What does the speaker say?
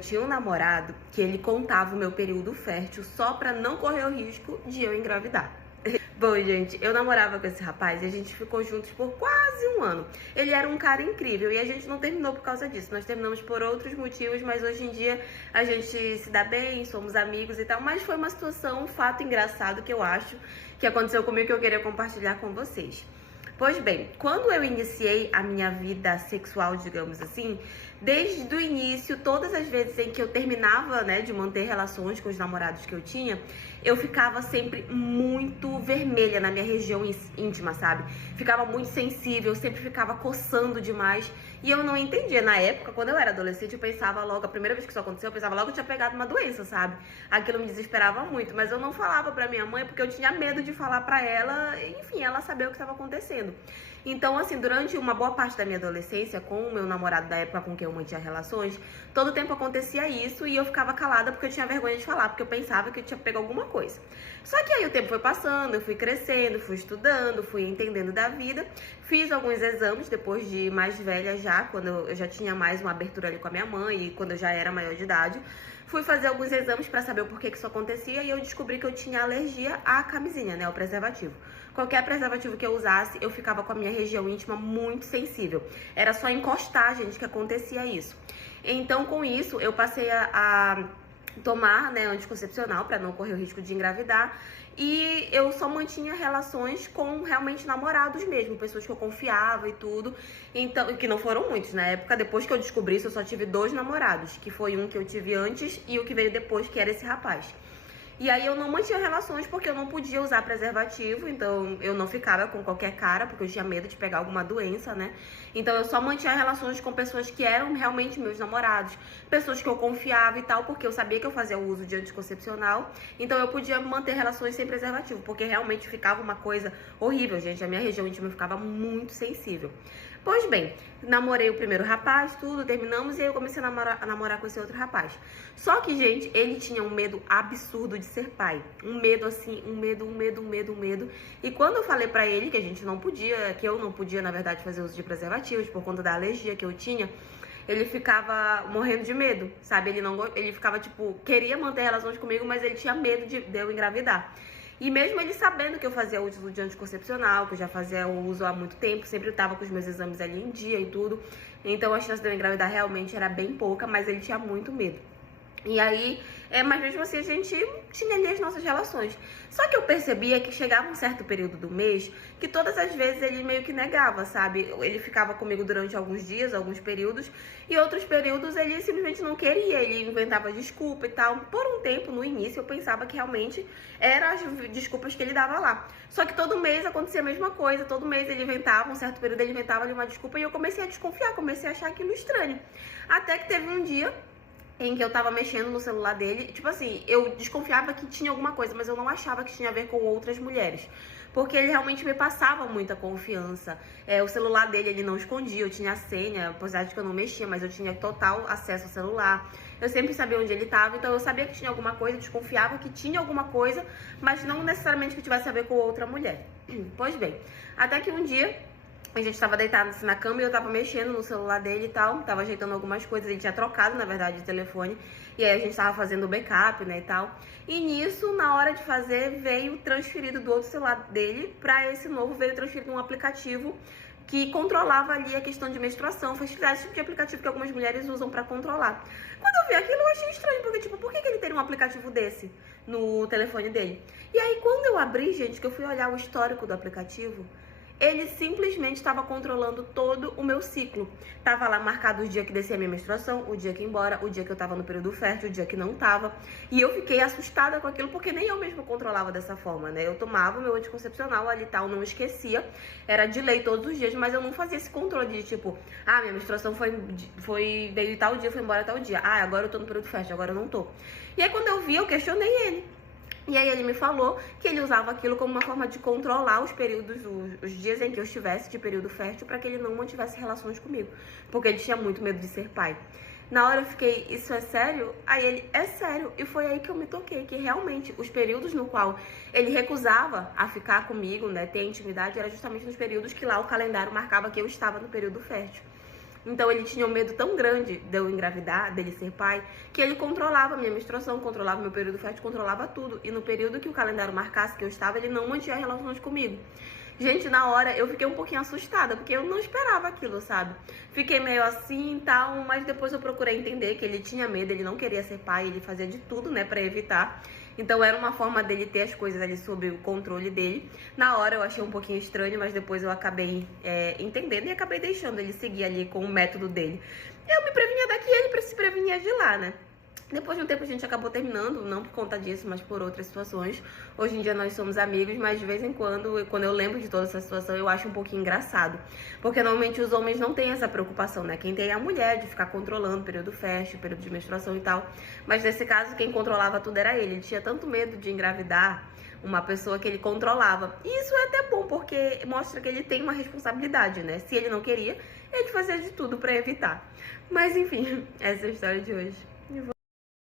Tinha um namorado que ele contava o meu período fértil só pra não correr o risco de eu engravidar. Bom, gente, eu namorava com esse rapaz e a gente ficou juntos por quase um ano. Ele era um cara incrível e a gente não terminou por causa disso. Nós terminamos por outros motivos, mas hoje em dia a gente se dá bem, somos amigos e tal. Mas foi uma situação, um fato engraçado que eu acho que aconteceu comigo que eu queria compartilhar com vocês. Pois bem, quando eu iniciei a minha vida sexual, digamos assim, desde o início, todas as vezes em que eu terminava, né, de manter relações com os namorados que eu tinha, eu ficava sempre muito vermelha na minha região íntima, sabe? Ficava muito sensível, sempre ficava coçando demais. E eu não entendia. Na época, quando eu era adolescente, eu pensava logo, a primeira vez que isso aconteceu, eu pensava logo que eu tinha pegado uma doença, sabe? Aquilo me desesperava muito, mas eu não falava pra minha mãe porque eu tinha medo de falar pra ela, enfim, ela saber o que estava acontecendo. Então, assim, durante uma boa parte da minha adolescência, com o meu namorado da época com quem eu mantinha relações, todo tempo acontecia isso e eu ficava calada porque eu tinha vergonha de falar, porque eu pensava que eu tinha pego alguma coisa. Só que aí o tempo foi passando, eu fui crescendo, fui estudando, fui entendendo da vida, fiz alguns exames depois de mais velha já, quando eu já tinha mais uma abertura ali com a minha mãe e quando eu já era maior de idade. Fui fazer alguns exames pra saber o porquê que isso acontecia e eu descobri que eu tinha alergia à camisinha, né, ao preservativo. Qualquer preservativo que eu usasse, eu ficava com a minha região íntima muito sensível. Era só encostar, gente, que acontecia isso. Então, com isso, eu passei a tomar, né, anticoncepcional para não correr o risco de engravidar. E eu só mantinha relações com realmente namorados mesmo, pessoas que eu confiava e tudo. Então, que não foram muitos. Na época, depois que eu descobri isso, eu só tive 2 namorados, que foi um que eu tive antes e o que veio depois, que era esse rapaz. E aí eu não mantinha relações porque eu não podia usar preservativo, então eu não ficava com qualquer cara, porque eu tinha medo de pegar alguma doença, né? Então eu só mantinha relações com pessoas que eram realmente meus namorados, pessoas que eu confiava e tal, porque eu sabia que eu fazia uso de anticoncepcional, então eu podia manter relações sem preservativo, porque realmente ficava uma coisa horrível, gente. A minha região íntima ficava muito sensível. Pois bem, namorei o primeiro rapaz, tudo, terminamos e aí eu comecei a namorar com esse outro rapaz. Só que, gente, ele tinha um medo absurdo de ser pai. Um medo assim, um medo. E quando eu falei pra ele que a gente não podia, que eu não podia, na verdade, fazer uso de preservativos por conta da alergia que eu tinha, ele ficava morrendo de medo, sabe? Ele ficava, tipo, queria manter relações comigo, mas ele tinha medo de eu engravidar. E mesmo ele sabendo que eu fazia uso de anticoncepcional, que eu já fazia o uso há muito tempo, sempre estava com os meus exames ali em dia e tudo. Então a chance de eu engravidar realmente era bem pouca, mas ele tinha muito medo. E aí, mas mesmo assim a gente tinha ali as nossas relações. Só que eu percebia que chegava um certo período do mês que todas as vezes ele meio que negava, sabe? Ele ficava comigo durante alguns dias, alguns períodos, e outros períodos ele simplesmente não queria, ele inventava desculpa e tal. Por um tempo, no início, eu pensava que realmente eram as desculpas que ele dava lá. Só que todo mês acontecia a mesma coisa, todo mês ele inventava, um certo período ele inventava ali uma desculpa e eu comecei a desconfiar, comecei a achar aquilo estranho. Até que teve um dia em que eu tava mexendo no celular dele, tipo assim, eu desconfiava que tinha alguma coisa, mas eu não achava que tinha a ver com outras mulheres, porque ele realmente me passava muita confiança. O celular dele, ele não escondia, eu tinha a senha, apesar de que eu não mexia, mas eu tinha total acesso ao celular, eu sempre sabia onde ele tava, então eu sabia que tinha alguma coisa, desconfiava que tinha alguma coisa, mas não necessariamente que tivesse a ver com outra mulher. Pois bem, até que um dia a gente tava deitado assim na cama e eu tava mexendo no celular dele e tal, tava ajeitando algumas coisas, ele tinha trocado, na verdade, de telefone, e aí a gente tava fazendo o backup, né, e tal. E nisso, na hora de fazer, veio transferido do outro celular dele pra esse novo, veio transferido um aplicativo que controlava ali a questão de menstruação, fertilidade, esse tipo de aplicativo que algumas mulheres usam pra controlar. Quando eu vi aquilo, eu achei estranho, porque tipo, por que ele teria um aplicativo desse no telefone dele? E aí, quando eu abri, gente, que eu fui olhar o histórico do aplicativo, ele simplesmente estava controlando todo o meu ciclo. Tava lá marcado o dia que descia a minha menstruação, o dia que ia embora, o dia que eu tava no período fértil, o dia que não tava. E eu fiquei assustada com aquilo, porque nem eu mesma controlava dessa forma, né? Eu tomava o meu anticoncepcional ali e tal, não esquecia. Era de lei todos os dias, mas eu não fazia esse controle de tipo, minha menstruação veio tal dia, foi embora tal dia. Agora eu tô no período fértil, agora eu não tô. E aí quando eu vi, eu questionei ele. E aí ele me falou que ele usava aquilo como uma forma de controlar os períodos, os dias em que eu estivesse de período fértil, para que ele não mantivesse relações comigo, porque ele tinha muito medo de ser pai. Na hora eu fiquei, isso é sério? Aí ele, é sério. E foi aí que eu me toquei, que realmente os períodos no qual ele recusava a ficar comigo, né, ter intimidade, era justamente nos períodos que lá o calendário marcava que eu estava no período fértil. Então ele tinha um medo tão grande de eu engravidar, dele ser pai, que ele controlava minha menstruação, controlava meu período fértil, controlava tudo. E no período que o calendário marcasse que eu estava, ele não mantinha relações comigo. Gente, na hora eu fiquei um pouquinho assustada, porque eu não esperava aquilo, sabe? Fiquei meio assim e tal, mas depois eu procurei entender que ele tinha medo, ele não queria ser pai, ele fazia de tudo, né, pra evitar. Então era uma forma dele ter as coisas ali sob o controle dele. Na hora eu achei um pouquinho estranho, mas depois eu acabei entendendo e acabei deixando ele seguir ali com o método dele. Eu me previnia daqui e ele se prevenia de lá, né? Depois de um tempo a gente acabou terminando, não por conta disso, mas por outras situações. Hoje em dia nós somos amigos, mas de vez em quando eu lembro de toda essa situação, eu acho um pouquinho engraçado. Porque normalmente os homens não têm essa preocupação, né? Quem tem é a mulher, de ficar controlando o período fértil, período de menstruação e tal. Mas nesse caso, quem controlava tudo era ele. Ele tinha tanto medo de engravidar uma pessoa que ele controlava. E isso é até bom, porque mostra que ele tem uma responsabilidade, né? Se ele não queria, ele fazia de tudo pra evitar. Mas enfim, essa é a história de hoje.